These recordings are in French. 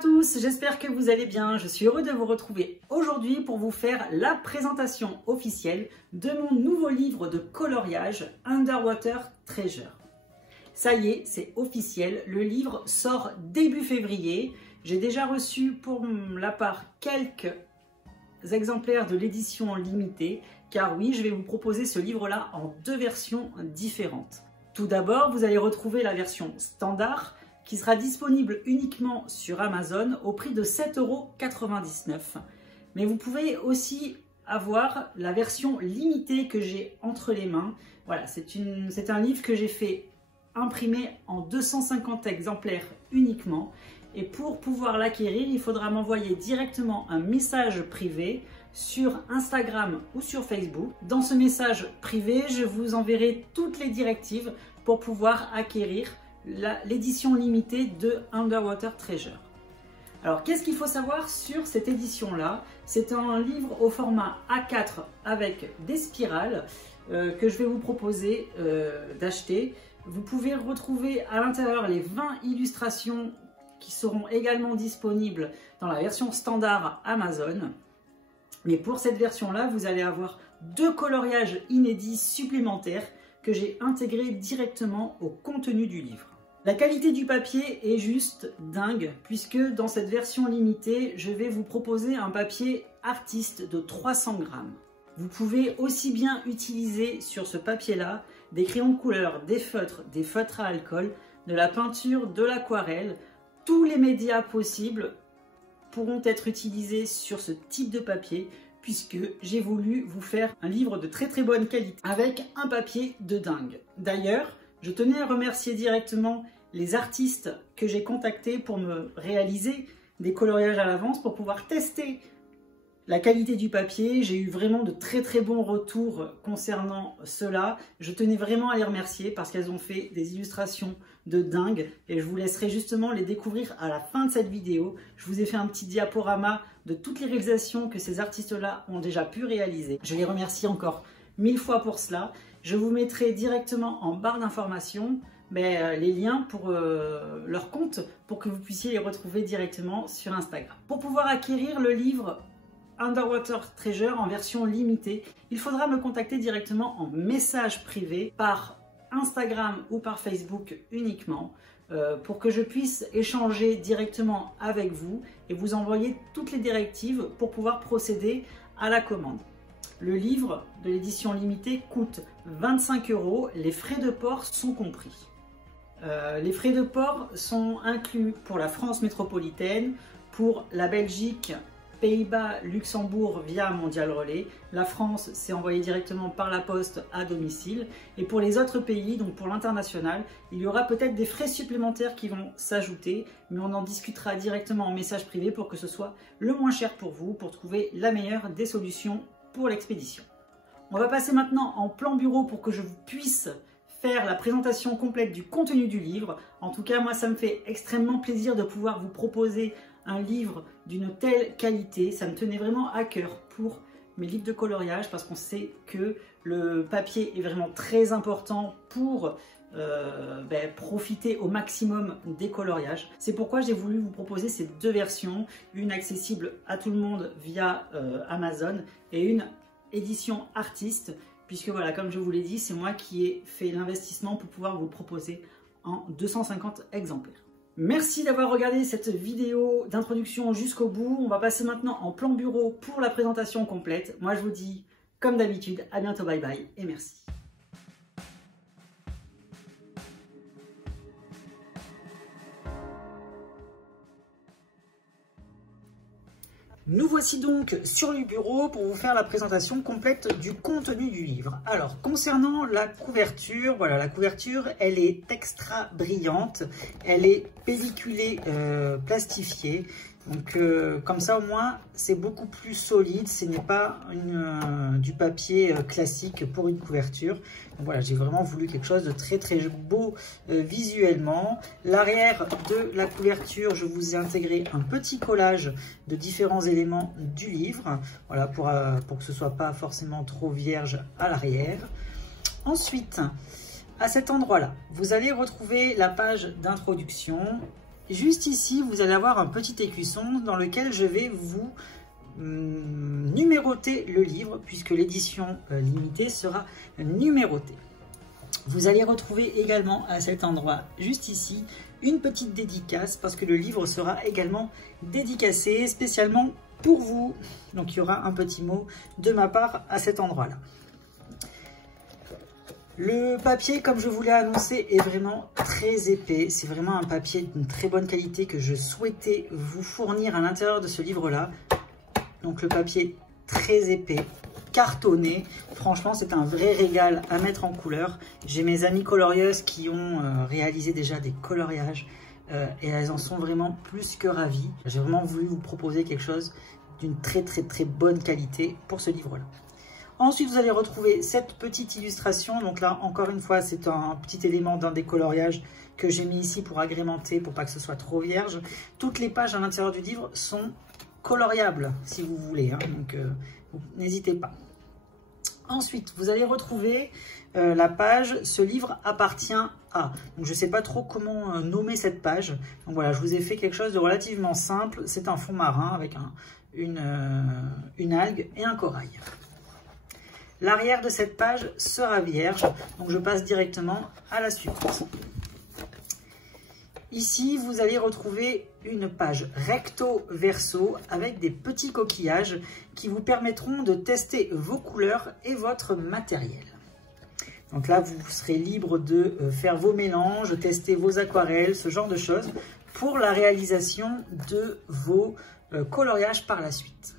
tous, j'espère que vous allez bien. Je suis heureux de vous retrouver aujourd'hui pour vous faire la présentation officielle de mon nouveau livre de coloriage Underwater Treasure. Ça y est, c'est officiel, le livre sort début février. J'ai déjà reçu pour la part quelques exemplaires de l'édition limitée, car oui, je vais vous proposer ce livre-là en deux versions différentes. Tout d'abord, vous allez retrouver la version standard qui sera disponible uniquement sur Amazon au prix de 7,99 €. Mais vous pouvez aussi avoir la version limitée que j'ai entre les mains. Voilà, c'est un livre que j'ai fait imprimer en 250 exemplaires uniquement. Et pour pouvoir l'acquérir, il faudra m'envoyer directement un message privé sur Instagram ou sur Facebook. Dans ce message privé, je vous enverrai toutes les directives pour pouvoir acquérir l'édition limitée de Underwater Treasure. Alors, qu'est-ce qu'il faut savoir sur cette édition-là? C'est un livre au format A4 avec des spirales que je vais vous proposer d'acheter. Vous pouvez retrouver à l'intérieur les 20 illustrations qui seront également disponibles dans la version standard Amazon. Mais pour cette version-là, vous allez avoir deux coloriages inédits supplémentaires que j'ai intégrés directement au contenu du livre. La qualité du papier est juste dingue, puisque dans cette version limitée, je vais vous proposer un papier artiste de 300 grammes. Vous pouvez aussi bien utiliser sur ce papier-là des crayons de couleur, des feutres à alcool, de la peinture, de l'aquarelle. Tous les médias possibles pourront être utilisés sur ce type de papier, puisque j'ai voulu vous faire un livre de très bonne qualité avec un papier de dingue. D'ailleurs, je tenais à remercier directement les artistes que j'ai contactés pour me réaliser des coloriages à l'avance pour pouvoir tester la qualité du papier. J'ai eu vraiment de très bons retours concernant cela. Je tenais vraiment à les remercier parce qu'elles ont fait des illustrations de dingue et je vous laisserai justement les découvrir à la fin de cette vidéo. Je vous ai fait un petit diaporama de toutes les réalisations que ces artistes-là ont déjà pu réaliser. Je les remercie encore 1000 fois pour cela. Je vous mettrai directement en barre d'informations les liens pour leur compte pour que vous puissiez les retrouver directement sur Instagram. Pour pouvoir acquérir le livre Underwater Treasure en version limitée, il faudra me contacter directement en message privé par Instagram ou par Facebook uniquement pour que je puisse échanger directement avec vous et vous envoyer toutes les directives pour pouvoir procéder à la commande. Le livre de l'édition limitée coûte 25 €, les frais de port sont compris. Les frais de port sont inclus pour la France métropolitaine, pour la Belgique, Pays-Bas, Luxembourg via Mondial Relais. La France, c'est envoyé directement par la poste à domicile. Et pour les autres pays, donc pour l'international, il y aura peut-être des frais supplémentaires qui vont s'ajouter, mais on en discutera directement en message privé pour que ce soit le moins cher pour vous, pour trouver la meilleure des solutions pour l'expédition. On va passer maintenant en plan bureau pour que je puisse faire la présentation complète du contenu du livre. En tout cas, moi, ça me fait extrêmement plaisir de pouvoir vous proposer un livre d'une telle qualité. Ça me tenait vraiment à cœur pour mes livres de coloriage parce qu'on sait que le papier est vraiment très important pour profiter au maximum des coloriages. C'est pourquoi j'ai voulu vous proposer ces deux versions, une accessible à tout le monde via Amazon et une édition artiste, puisque voilà, comme je vous l'ai dit, c'est moi qui ai fait l'investissement pour pouvoir vous le proposer en 250 exemplaires. Merci d'avoir regardé cette vidéo d'introduction jusqu'au bout. On va passer maintenant en plan bureau pour la présentation complète. Moi, je vous dis, comme d'habitude, à bientôt, bye bye et merci. Nous voici donc sur le bureau pour vous faire la présentation complète du contenu du livre. Alors, concernant la couverture, voilà, la couverture, elle est extra brillante, elle est pelliculée, plastifiée. Donc, comme ça, au moins, c'est beaucoup plus solide. Ce n'est pas du papier classique pour une couverture. Donc, voilà, j'ai vraiment voulu quelque chose de très beau visuellement. L'arrière de la couverture, je vous ai intégré un petit collage de différents éléments du livre. Voilà, pour que ce ne soit pas forcément trop vierge à l'arrière. Ensuite, à cet endroit-là, vous allez retrouver la page d'introduction. juste ici, vous allez avoir un petit écusson dans lequel je vais vous numéroter le livre, puisque l'édition limitée sera numérotée. Vous allez retrouver également à cet endroit, juste ici, une petite dédicace, parce que le livre sera également dédicacé spécialement pour vous. Donc il y aura un petit mot de ma part à cet endroit-là. Le papier, comme je vous l'ai annoncé, est vraiment très épais. C'est vraiment un papier d'une très bonne qualité que je souhaitais vous fournir à l'intérieur de ce livre-là. Donc le papier très épais, cartonné. Franchement, c'est un vrai régal à mettre en couleur. J'ai mes amies colorieuses qui ont réalisé déjà des coloriages et elles en sont vraiment plus que ravies. J'ai vraiment voulu vous proposer quelque chose d'une très bonne qualité pour ce livre-là. Ensuite, vous allez retrouver cette petite illustration. Donc là, encore une fois, c'est un petit élément d'un des coloriages que j'ai mis ici pour agrémenter, pour pas que ce soit trop vierge. Toutes les pages à l'intérieur du livre sont coloriables, si vous voulez, hein. Donc n'hésitez pas. Ensuite, vous allez retrouver la page « Ce livre appartient à ». Donc je ne sais pas trop comment nommer cette page. Donc voilà, je vous ai fait quelque chose de relativement simple. C'est un fond marin avec une algue et un corail. L'arrière de cette page sera vierge, donc je passe directement à la suivante. Ici, vous allez retrouver une page recto-verso avec des petits coquillages qui vous permettront de tester vos couleurs et votre matériel. Donc là, vous serez libre de faire vos mélanges, tester vos aquarelles, ce genre de choses pour la réalisation de vos coloriages par la suite.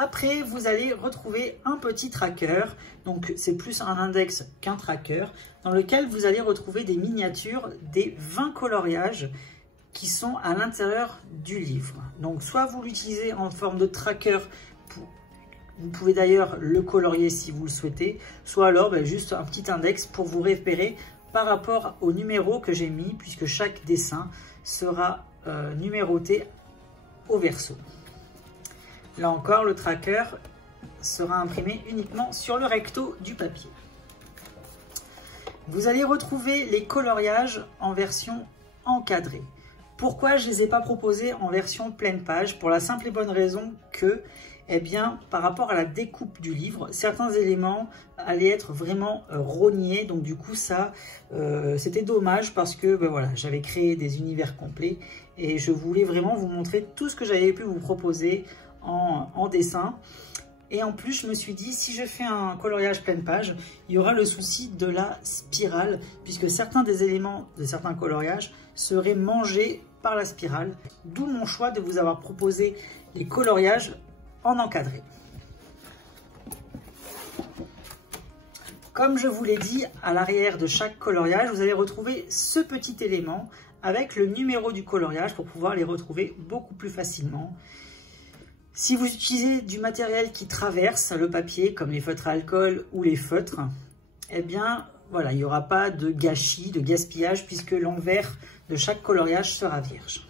Après, vous allez retrouver un petit tracker, donc c'est plus un index qu'un tracker, dans lequel vous allez retrouver des miniatures des 20 coloriages qui sont à l'intérieur du livre. Donc soit vous l'utilisez en forme de tracker, vous pouvez d'ailleurs le colorier si vous le souhaitez, soit alors juste un petit index pour vous repérer par rapport au numéro que j'ai mis, puisque chaque dessin sera numéroté au verso. Là encore, le tracker sera imprimé uniquement sur le recto du papier. Vous allez retrouver les coloriages en version encadrée. Pourquoi je ne les ai pas proposés en version pleine page? Pour la simple et bonne raison que, eh bien, par rapport à la découpe du livre, certains éléments allaient être vraiment rognés. Donc du coup, ça, c'était dommage parce que voilà, j'avais créé des univers complets et je voulais vraiment vous montrer tout ce que j'avais pu vous proposer en dessin. Et en plus, je me suis dit, si je fais un coloriage pleine page, il y aura le souci de la spirale, puisque certains des éléments de certains coloriages seraient mangés par la spirale. D'où mon choix de vous avoir proposé les coloriages en encadré. Comme je vous l'ai dit, à l'arrière de chaque coloriage, vous allez retrouver ce petit élément avec le numéro du coloriage pour pouvoir les retrouver beaucoup plus facilement. Si vous utilisez du matériel qui traverse le papier, comme les feutres à alcool ou les feutres, eh bien, voilà, il n'y aura pas de gâchis, de gaspillage, puisque l'envers de chaque coloriage sera vierge.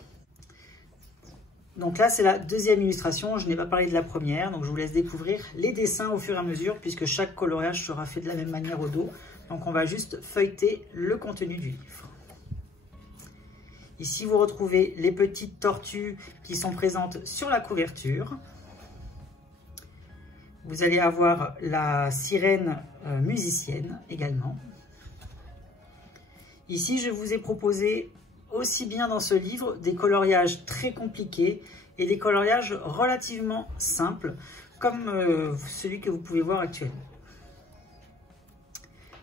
Donc là, c'est la deuxième illustration. Je n'ai pas parlé de la première, donc je vous laisse découvrir les dessins au fur et à mesure, puisque chaque coloriage sera fait de la même manière au dos. Donc on va juste feuilleter le contenu du livre. Ici, vous retrouvez les petites tortues qui sont présentes sur la couverture. Vous allez avoir la sirène musicienne également. Ici, je vous ai proposé aussi bien dans ce livre des coloriages très compliqués et des coloriages relativement simples, comme celui que vous pouvez voir actuellement.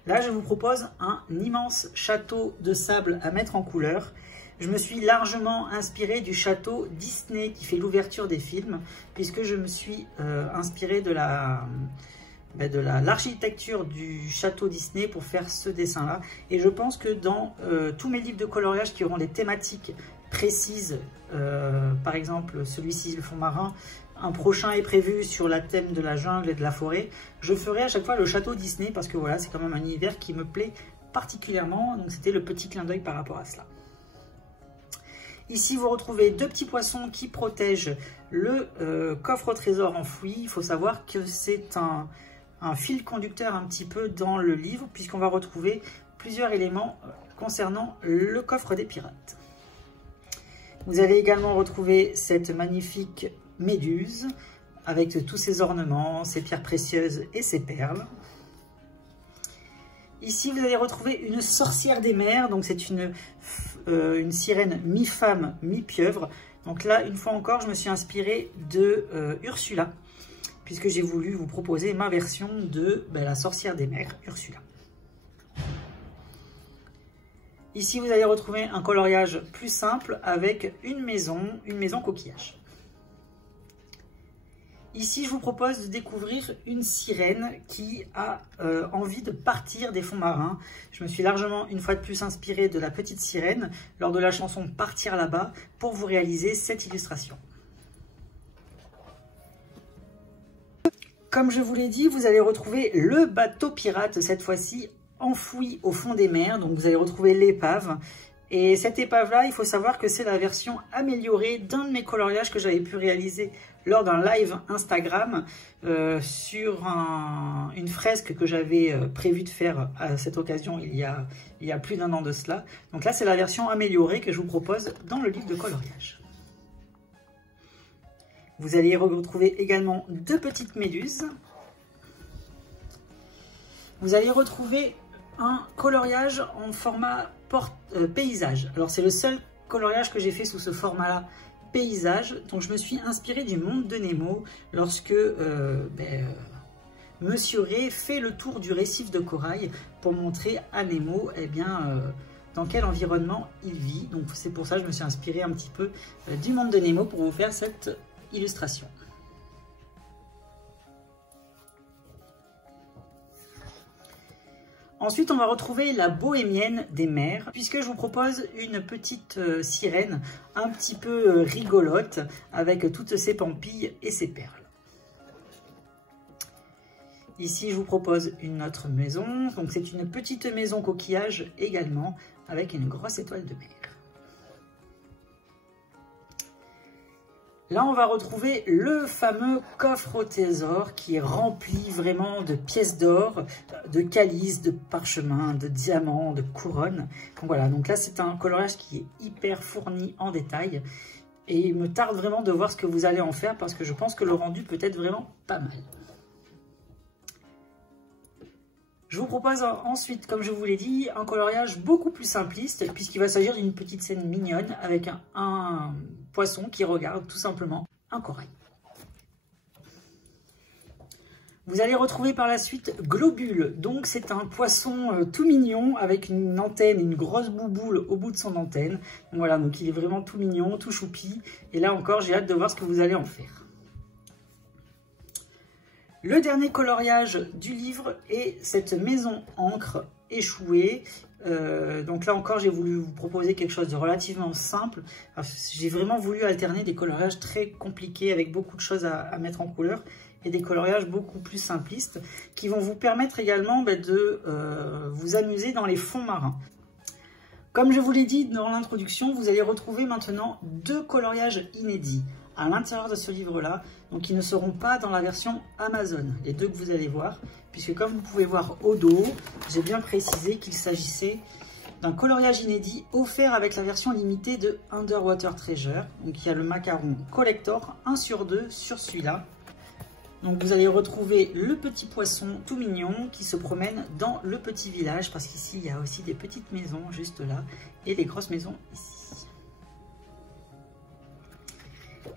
Là, je vous propose un immense château de sable à mettre en couleur. Je me suis largement inspiré du château Disney qui fait l'ouverture des films, puisque je me suis inspiré de l'architecture du château Disney pour faire ce dessin-là. Et je pense que dans tous mes livres de coloriage qui auront des thématiques précises, par exemple celui-ci, le fond marin, un prochain est prévu sur le thème de la jungle et de la forêt, je ferai à chaque fois le château Disney parce que voilà, c'est quand même un univers qui me plaît particulièrement. Donc c'était le petit clin d'œil par rapport à cela. Ici, vous retrouvez deux petits poissons qui protègent le coffre au trésor enfoui. Il faut savoir que c'est un fil conducteur un petit peu dans le livre, puisqu'on va retrouver plusieurs éléments concernant le coffre des pirates. Vous allez également retrouver cette magnifique méduse avec tous ses ornements, ses pierres précieuses et ses perles. Ici, vous allez retrouver une sorcière des mers, donc c'est une sirène mi-femme, mi-pieuvre. Donc là, une fois encore, je me suis inspirée de Ursula, puisque j'ai voulu vous proposer ma version de la sorcière des mers, Ursula. Ici, vous allez retrouver un coloriage plus simple avec une maison coquillage. Ici, je vous propose de découvrir une sirène qui a envie de partir des fonds marins. Je me suis largement, une fois de plus, inspirée de la petite sirène lors de la chanson « Partir là-bas » pour vous réaliser cette illustration. Comme je vous l'ai dit, vous allez retrouver le bateau pirate, cette fois-ci enfoui au fond des mers. Donc vous allez retrouver l'épave. Et cette épave-là, il faut savoir que c'est la version améliorée d'un de mes coloriages que j'avais pu réaliser lors d'un live Instagram sur une fresque que j'avais prévu de faire à cette occasion il y a plus d'1 an de cela. Donc là, c'est la version améliorée que je vous propose dans le livre de coloriage. Vous allez retrouver également 2 petites méduses. Vous allez retrouver un coloriage en format paysage. Alors c'est le seul coloriage que j'ai fait sous ce format-là, paysage. Donc je me suis inspirée du monde de Nemo lorsque Monsieur Ray fait le tour du récif de corail pour montrer à Nemo dans quel environnement il vit. Donc c'est pour ça que je me suis inspirée un petit peu du monde de Nemo pour vous faire cette illustration. Ensuite, on va retrouver la bohémienne des mers, puisque je vous propose une petite sirène un petit peu rigolote, avec toutes ses pampilles et ses perles. Ici, je vous propose une autre maison, donc c'est une petite maison coquillage également, avec une grosse étoile de mer. Là, on va retrouver le fameux coffre au trésor qui est rempli vraiment de pièces d'or, de calices, de parchemins, de diamants, de couronnes. Donc voilà, donc là, c'est un coloriage qui est hyper fourni en détail. Et il me tarde vraiment de voir ce que vous allez en faire parce que je pense que le rendu peut être vraiment pas mal. Je vous propose ensuite, comme je vous l'ai dit, un coloriage beaucoup plus simpliste puisqu'il va s'agir d'une petite scène mignonne avec un poisson qui regarde tout simplement un corail. Vous allez retrouver par la suite Globule. Donc c'est un poisson tout mignon avec une antenne, une grosse bouboule au bout de son antenne. Donc voilà, donc il est vraiment tout mignon, tout choupi. Et là encore, j'ai hâte de voir ce que vous allez en faire. Le dernier coloriage du livre est cette maison encre échouée. Donc là encore, j'ai voulu vous proposer quelque chose de relativement simple. J'ai vraiment voulu alterner des coloriages très compliqués avec beaucoup de choses à mettre en couleur et des coloriages beaucoup plus simplistes qui vont vous permettre également de vous amuser dans les fonds marins. Comme je vous l'ai dit dans l'introduction, vous allez retrouver maintenant 2 coloriages inédits à l'intérieur de ce livre-là, donc ils ne seront pas dans la version Amazon, les 2 que vous allez voir, puisque comme vous pouvez voir au dos, j'ai bien précisé qu'il s'agissait d'un coloriage inédit offert avec la version limitée de Underwater Treasure. Donc il y a le macaron collector 1 sur 2 sur celui-là. Donc vous allez retrouver le petit poisson tout mignon qui se promène dans le petit village, parce qu'ici il y a aussi des petites maisons juste là, et des grosses maisons ici.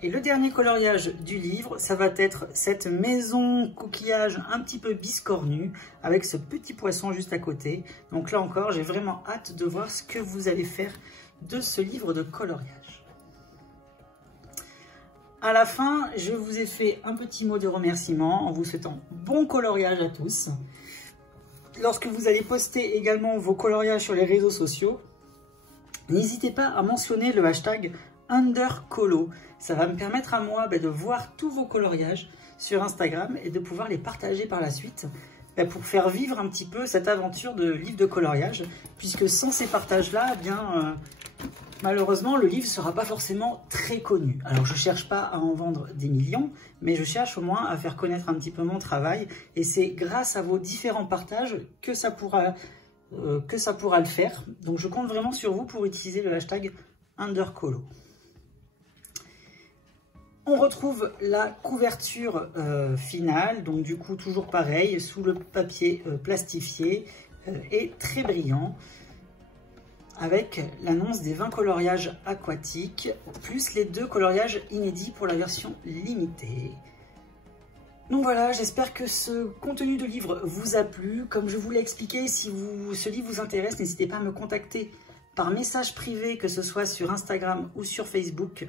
Et le dernier coloriage du livre, ça va être cette maison coquillage un petit peu biscornue avec ce petit poisson juste à côté. Donc là encore, j'ai vraiment hâte de voir ce que vous allez faire de ce livre de coloriage. À la fin, je vous ai fait un petit mot de remerciement en vous souhaitant bon coloriage à tous. Lorsque vous allez poster également vos coloriages sur les réseaux sociaux, n'hésitez pas à mentionner le hashtag #colo. Ça va me permettre à moi de voir tous vos coloriages sur Instagram et de pouvoir les partager par la suite pour faire vivre un petit peu cette aventure de livre de coloriage, puisque sans ces partages-là, malheureusement, le livre ne sera pas forcément très connu. Alors, je ne cherche pas à en vendre des millions, mais je cherche au moins à faire connaître un petit peu mon travail, et c'est grâce à vos différents partages que ça pourra le faire. Donc, je compte vraiment sur vous pour utiliser le hashtag #colo. On retrouve la couverture finale, donc du coup toujours pareil, sous le papier plastifié et très brillant, avec l'annonce des 20 coloriages aquatiques, plus les 2 coloriages inédits pour la version limitée. Donc voilà, j'espère que ce contenu de livre vous a plu. Comme je vous l'ai expliqué, si ce livre vous intéresse, n'hésitez pas à me contacter par message privé, que ce soit sur Instagram ou sur Facebook.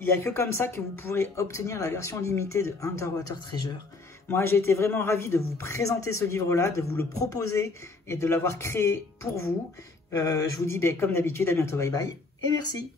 Il n'y a que comme ça que vous pourrez obtenir la version limitée de Underwater Treasure. Moi, j'ai été vraiment ravie de vous présenter ce livre-là, de vous le proposer et de l'avoir créé pour vous. Je vous dis, comme d'habitude, à bientôt, bye bye et merci.